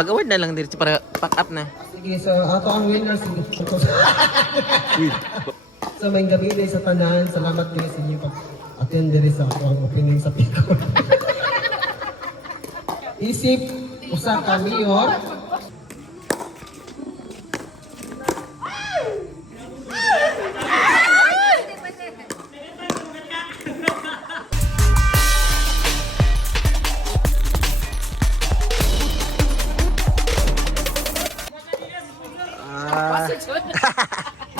Pag-award na lang dito para pack up na. Sige, so ato ang winner. So may gabi din sa tanan. Salamat din sa inyo pag-attend din sa ato ang opening sa Pico. Isip, usa ka mayor.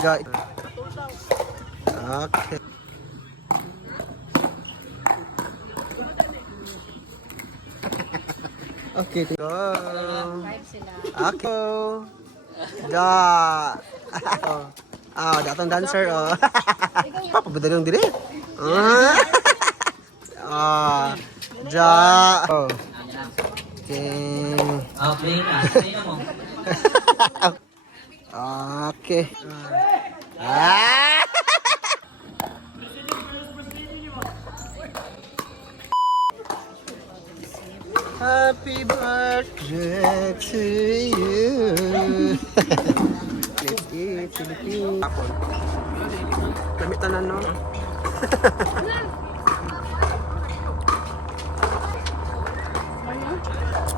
Go. Okay. Okay, go. Ako. Da. Datang dancer oh. Papa betul yang diri. Ja. Okay. Okay. Happy birthday to you. Let's eat Philippines. Kamitan na no.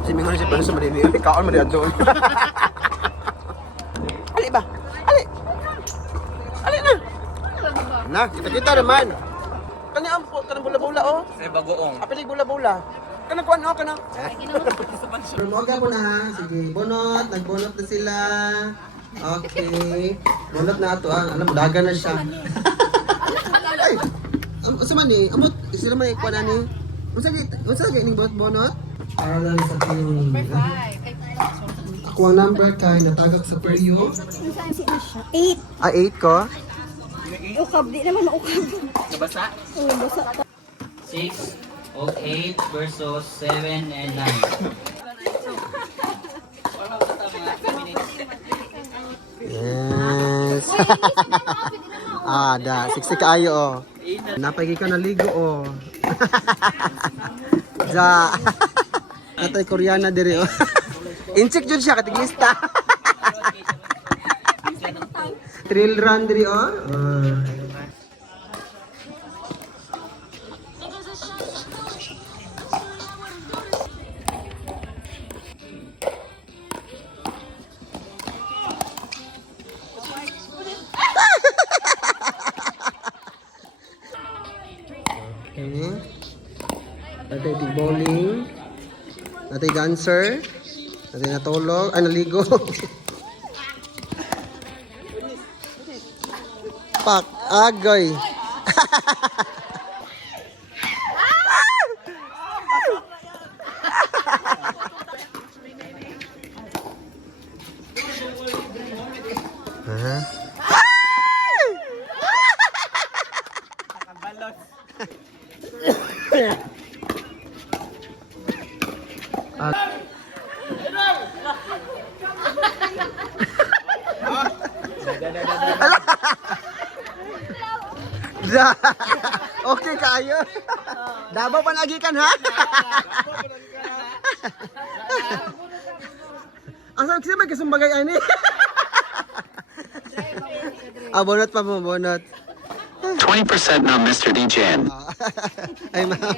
Si Mingo na siya pala sa marinir. Kaon mo rin doon. Ali ba? Ali! Ali na! Na, kita-kita naman. Kani ang kanang bula-bula oh. Sa bagoong. Apilig bula-bula. Kanang kuan oh, kanang. Rumoga po na ha. Sige, bunot. Nagbunot na sila. Okay. Bunot na ito ha. Alam mo, daga na siya. Ay! Asa man eh? Amot, sila man ikuan na ni. Unsa gay ning bunot? Para lang sa tingin. Ako ang number kay natagak sa peryo. 8. 8 ko? Ukab, di naman maukab. Nabasa? Oo, basa. 6 o 8 versus 7 and 9. Yes. Da, siksi kaayo oh. Napagi ka naligo oh. Ja. Natay Koreana diri oh. Incheck jud siya katiglista. Trail run diri oh. Okay. Natay tig bowling. Natay dancer. Natay natulog. Ay, naligo. Pak, agoy. Okay kayo. Dabaw pa lagi kan ha? Asa kasi may kasumbagay ani? Bonot pa mo, bonot. 20% now, Mr. DJ. Ay ma'am.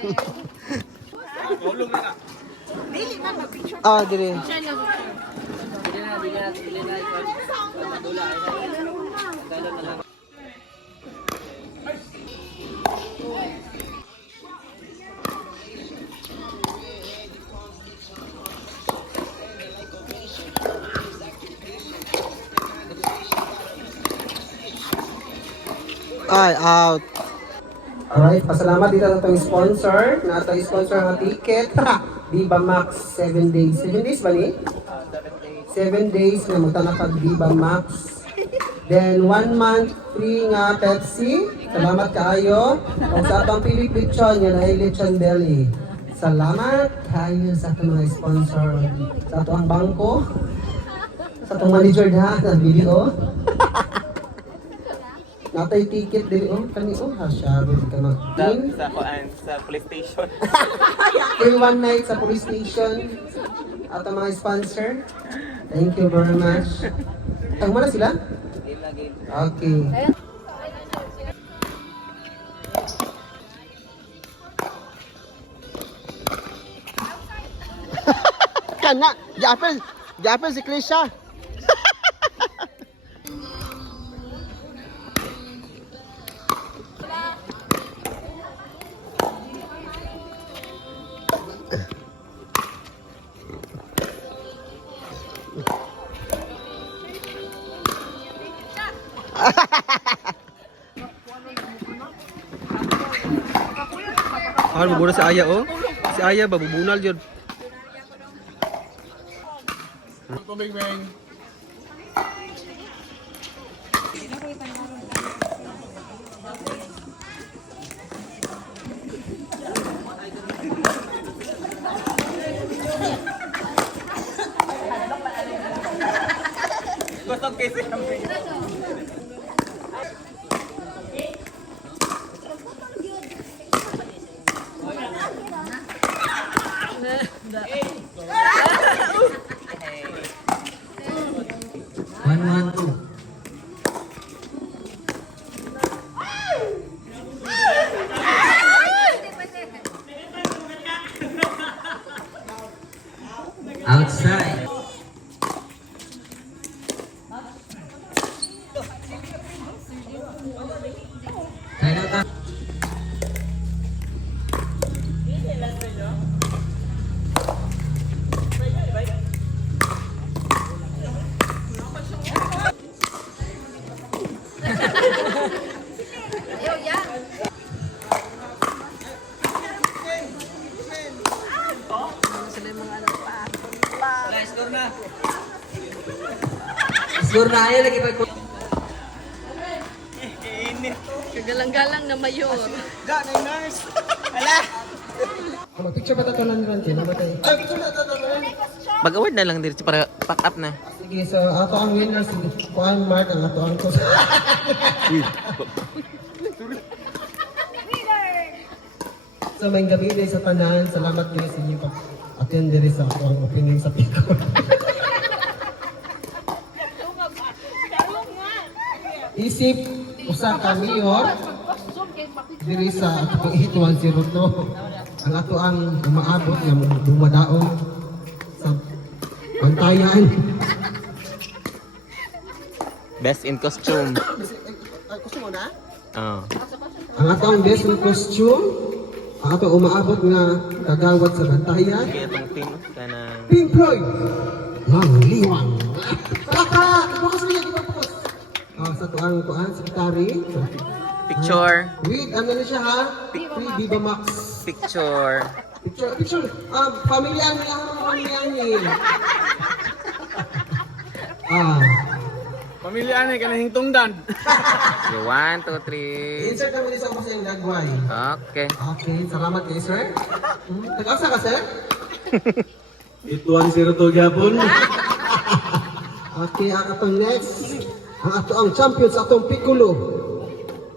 Dire. Ay, out. Alright, pasalamat dito sa itong sponsor. Na itong sponsor ng ticket. Viva Max 7 days. 7 days ba ni? 7 days na magtanapag Viva Max. Then 1 month free nga Pepsi. Salamat kaayo. Kung sa atong Philip Lechon, yan ay Lechon Deli. Salamat kayo sa itong mga sponsor. Sa atong bangko. Sa itong manager na video. Natay ticket din kani hasyado ka na. Sa police station. In one night sa police station. at ang mga sponsor. Thank you very much. Ang mana sila? Okay. Kana, Japel si Krisha. Ah, bubunal si Aya oh. Si Aya ba bubunal jud. One, two. Outside. Final time. Score na ayaw lagi pag Galang-galang na mayor. Mag-picture pa tato lang rin din. Mag-award na lang dito para pack up na. Sige, so ato ang winner si Juan Mark ang ato ang So may gabi din sa tanan. Salamat din sa inyo pag-attend din sa ato ang opening sa Pico. Isip usa ka mayor diri sa ato ang 8102 ang ato ang umaabot nga dumadaon sa bantayan. Best in costume. Gusto mo na? Oh. Ang ato ang best in costume, ang ato umaabot nga kagawad sa bantayan. Kaya itong pin kanang Pink Floyd! Mang liwang! Kaka! Bukas niya, di ba bukas? Sa tuang secretary. picture. With, ano na siya ha? With Viva Max. Picture. Picture. Pamilya niya, pamilya niya. Pamilya ni kanang tungdan. Okay, 1, 2, 3. Insert naman din sa ako sa yung nagway. Okay. Okay, salamat kayo, sir. Tag-asa ka, sir? 8102 Japon. Okay, ang atong next. Ang ato ang champions, atong Piccolo.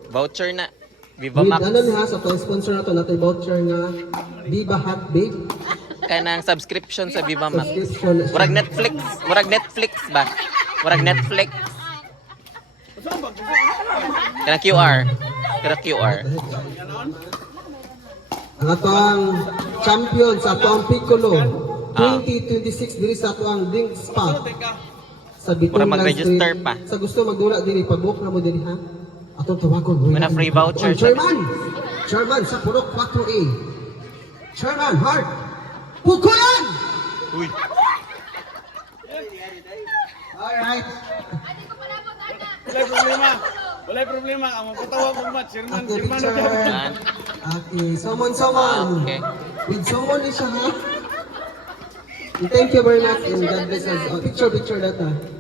Voucher na. Viva With Max. ano niya, sa atong sponsor na ito, natin voucher nga Viva Hot Babe. Kanang subscription sa Viva Max. Subscription. Murag Netflix. Murag Netflix ba? Murag Netflix. Kanang QR. Kanang QR. Ang ato ang champions, ato ang Piccolo. 2026 diri sa ato ang link spot. Sa Bitong Para mag-register Street. pa. Sa gusto magdula diri, pag-book na mo diri ha. Atong tawagon. Muna free voucher sa- Chairman sa Purok 4A. Chairman, Hart. Pukulan! Uy. Alright. Wala problema. Ang magpatawa ko match. Chairman, Okay, picture. Yan. Okay, someone. Okay. With someone is siya ha. Thank you very much and God bless us. Picture that ha.